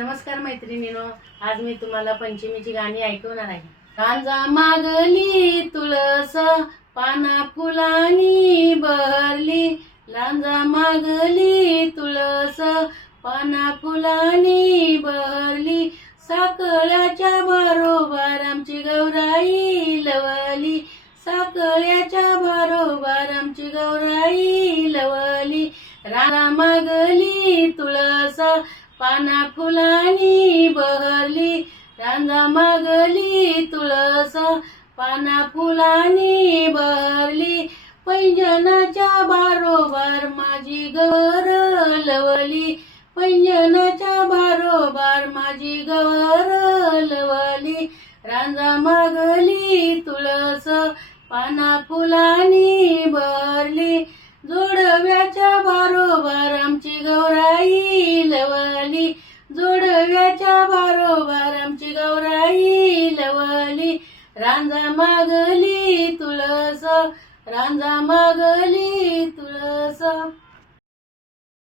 नमस्कार मैत्रिणींनो, आज मी तुम्हाला पंचमीची गाणी ऐकवणार आहे। रांजा मागली तुळस पाना फुलांनी बहरली, रांजा मागली तुळस पाना फुलांनी बहरली, साकळ्याच्या बरोबर आमची गौराई लवली, साकळ्याच्या बरोबर आमची गौराई लवली। रांजा मागली तुळस पाना फुलांनी बहरली, रांजा मागली तुळस पाना फुलांनी बहरली, पैंजनाच्या बरोबर माझी गौर लवली, पैंजनाच्या बरोबर माझी गौर लवली। रांजा मागली तुळस पाना फुलांनी बहरली, जोडव्याच्या बरोबर आमची गौराई लवली, जोडव्याच्या बरोबर आमची गौराई लवली। रांजा मागली तुळस, रांजा मागली तुळस।